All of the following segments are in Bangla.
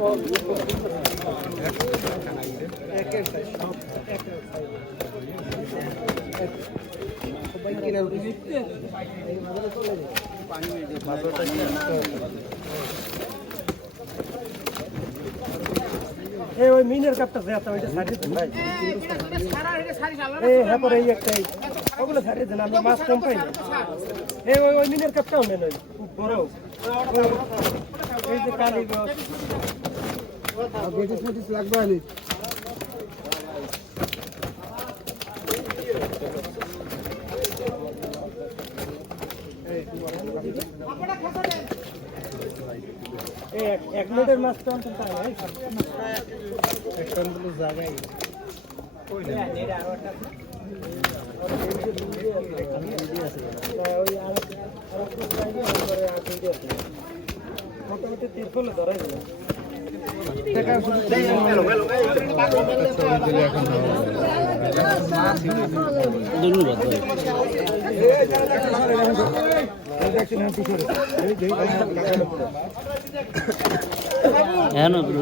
ওই মিনের কাপটা দেয়া তো ওইটা সারিয়ে দেন ভাই। হ্যাঁ পরে এই একটাই ওগুলো সারিয়ে দেন, আমি মাছ কম পাই। ওই মিনের কাপটাও নেন, ওই খুব বড় এই যে কালি বেটিস মেটিস লাগবে আনি। এক মিনিটের মাছ তো অন্তত একটা জায়গায় মোটামুটি তিরপলে ধরাই দেবে।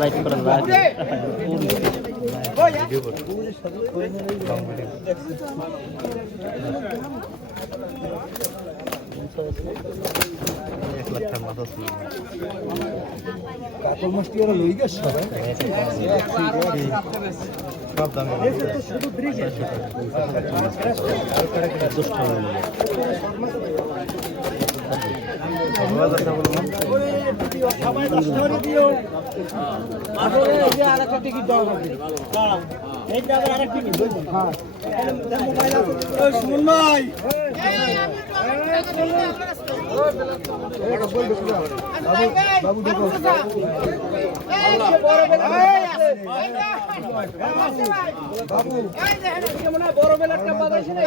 লাইট করা লাগে কাতল মাছটি ওরা লই গেছে সবাই সব দাম শুধু ব্রিজ সবাই 10 টাকা দিও। আসলে এই যে আরেকটা টিকিট দাও এইটা আবার আরেকটা টিকিট দিই। হ্যাঁ মোবাইল আছে। ওই শুনুন ভাই বাবু দেখো বড় বেলা বাবু মনে হয় বড় বেলাটা বাজাইছে না।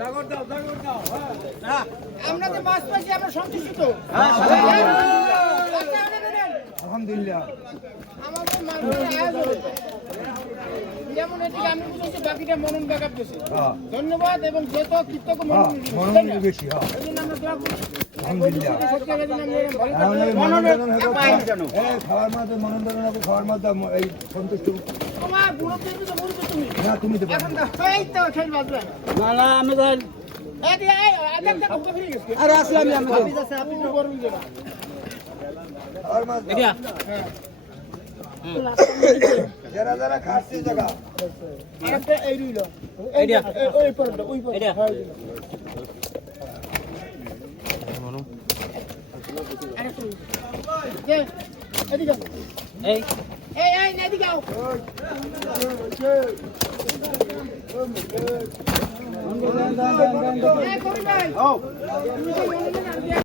জাগর দাও হ্যাঁ আমরা যে মাছ পাইছি আমরা সন্তুষ্ট। আলহামদুলিল্লাহ আমাদের মানুষের আয়োজন যেমন এদিকে আমি বুঝেছি বাকিটা মনন ব্যাকআপ দিয়েছে। ধন্যবাদ এবং যত কৃতজ্ঞ মনন বেশি এই জন্য আমরা দোয়া করি। আলহামদুলিল্লাহ খাওয়ার মধ্যে মনোরঞ্জন হবে, খাওয়ার মধ্যে এই সন্তুষ্ট তোমার বুড়ো দেবী তো বলছো তুমি না তুমি দেবে এখন এই তো খেল বাজবে না না আমি যাই আরে আসলে আমি আপনি যাচ্ছে আপনি তো করবেন না খাওয়ার মধ্যে এটা যারা যারা খাচ্ছে জায়গা আরেকটা এই রইলো এইটা ওই পরটা ওই পর এটা মনো আরেকটা কে এদিকে এই এদিকে আও ওই